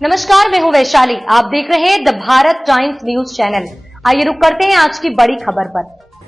नमस्कार, मैं हूं वैशाली। आप देख रहे हैं the Bharat times news channel. आइए रुक करते हैं आज की बड़ी खबर पर।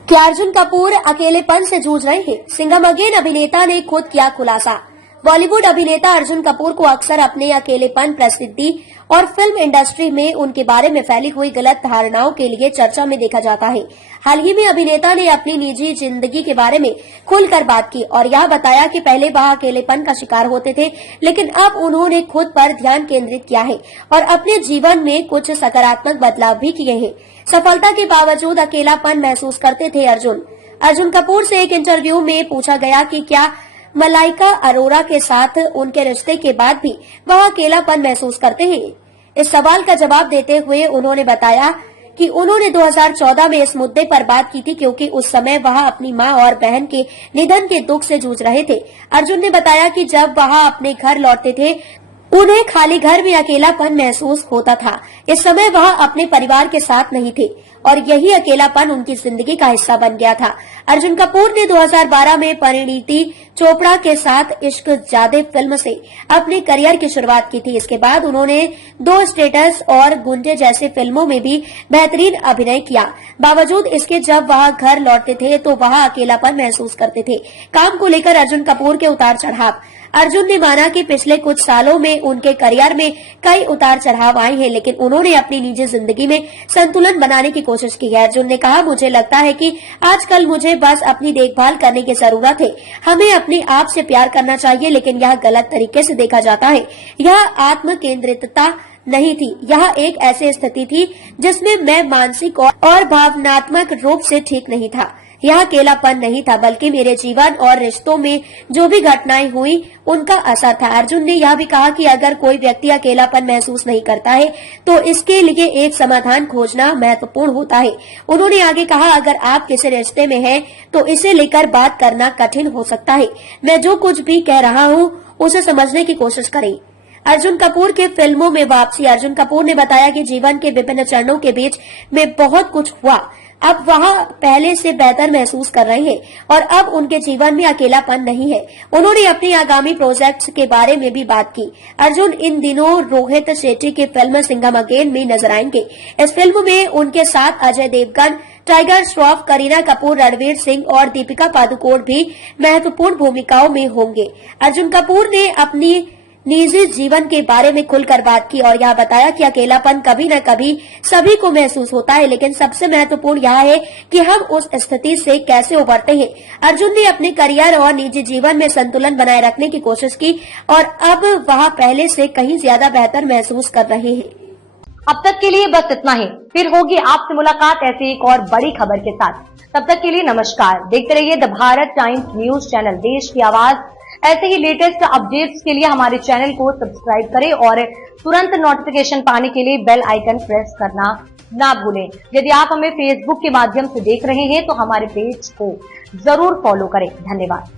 क्या अर्जुन कपूर अकेलेपन से जूझ रहे हैं? सिंघम अगेन अभिनेता ने खुद किया खुलासा। बॉलीवुड अभिनेता अर्जुन कपूर को अक्सर अपने अकेलेपन, प्रसिद्धि और फिल्म इंडस्ट्री में उनके बारे में फैली हुई गलत धारणाओं के लिए चर्चा में देखा जाता है। हाल ही में अभिनेता ने अपनी निजी जिंदगी के बारे में खुलकर बात की और यह बताया कि पहले वह अकेलेपन का शिकार होते थे, लेकिन अब उन्होंने खुद पर ध्यान केंद्रित किया है और अपने जीवन में कुछ सकारात्मक बदलाव भी किए हैं। सफलता के बावजूद अकेलापन महसूस करते थे अर्जुन कपूर से एक इंटरव्यू में पूछा गया कि क्या मलाइका अरोरा के साथ उनके रिश्ते के बाद भी वह अकेलापन महसूस करते हैं। इस सवाल का जवाब देते हुए उन्होंने बताया कि उन्होंने 2014 में इस मुद्दे पर बात की थी, क्योंकि उस समय वह अपनी मां और बहन के निधन के दुख से जूझ रहे थे। अर्जुन ने बताया कि जब वह अपने घर लौटते थे, उन्हें खाली घर में अकेलापन महसूस होता था। इस समय वह अपने परिवार के साथ नहीं थे और यही अकेलापन उनकी जिंदगी का हिस्सा बन गया था। अर्जुन कपूर ने 2012 में परिणीति चोपड़ा के साथ इश्क जादे फिल्म से अपने करियर की शुरुआत की थी। इसके बाद उन्होंने दो स्टेटस और गुंडे जैसे फिल्मों में भी बेहतरीन अभिनय किया। बावजूद इसके जब वह घर लौटते थे तो वह अकेलापन महसूस करते थे। काम को लेकर अर्जुन कपूर के उतार चढ़ाव। अर्जुन ने माना कि पिछले कुछ सालों में उनके करियर में कई उतार चढ़ाव आए हैं, लेकिन उन्होंने अपनी निजी जिंदगी में संतुलन बनाने की कोशिश की है। अर्जुन ने कहा, मुझे लगता है कि आजकल मुझे बस अपनी देखभाल करने की जरूरत है। हमें अपने आप से प्यार करना चाहिए, लेकिन यह गलत तरीके से देखा जाता है। यह आत्म केंद्रितता नहीं थी, यह एक ऐसी स्थिति थी जिसमें मैं मानसिक और भावनात्मक रूप से ठीक नहीं था। यह अकेलापन नहीं था, बल्कि मेरे जीवन और रिश्तों में जो भी घटनाएं हुई उनका असर था। अर्जुन ने यह भी कहा कि अगर कोई व्यक्ति अकेलापन महसूस नहीं करता है तो इसके लिए एक समाधान खोजना महत्वपूर्ण होता है। उन्होंने आगे कहा, अगर आप किसी रिश्ते में हैं तो इसे लेकर बात करना कठिन हो सकता है। मैं जो कुछ भी कह रहा हूँ उसे समझने की कोशिश करें। अर्जुन कपूर के फिल्मों में वापसी। अर्जुन कपूर ने बताया कि जीवन के विभिन्न चरणों के बीच में बहुत कुछ हुआ। अब वह पहले से बेहतर महसूस कर रहे हैं और अब उनके जीवन में अकेलापन नहीं है। उन्होंने अपने आगामी प्रोजेक्ट्स के बारे में भी बात की। अर्जुन इन दिनों रोहित शेट्टी की फिल्म सिंघम अगेन में नजर आएंगे। इस फिल्म में उनके साथ अजय देवगन, टाइगर श्रॉफ, करीना कपूर, रणवीर सिंह और दीपिका पादुकोण भी महत्वपूर्ण भूमिकाओं में होंगे। अर्जुन कपूर ने अपनी निजी जीवन के बारे में खुलकर बात की और यह बताया कि अकेलापन कभी न कभी सभी को महसूस होता है, लेकिन सबसे महत्वपूर्ण यह है कि हम उस स्थिति से कैसे उभरते हैं। अर्जुन ने अपने करियर और निजी जीवन में संतुलन बनाए रखने की कोशिश की और अब वह पहले से कहीं ज्यादा बेहतर महसूस कर रहे हैं। अब तक के लिए बस इतना ही। फिर होगी आपसे मुलाकात ऐसी एक और बड़ी खबर के साथ। तब तक के लिए नमस्कार। देखते रहिए the Bharat times news channel, देश की आवाज। ऐसे ही लेटेस्ट अपडेट्स के लिए हमारे चैनल को सब्सक्राइब करें और तुरंत नोटिफिकेशन पाने के लिए बेल आइकन प्रेस करना ना भूलें। यदि आप हमें फेसबुक के माध्यम से देख रहे हैं तो हमारे पेज को जरूर फॉलो करें। धन्यवाद।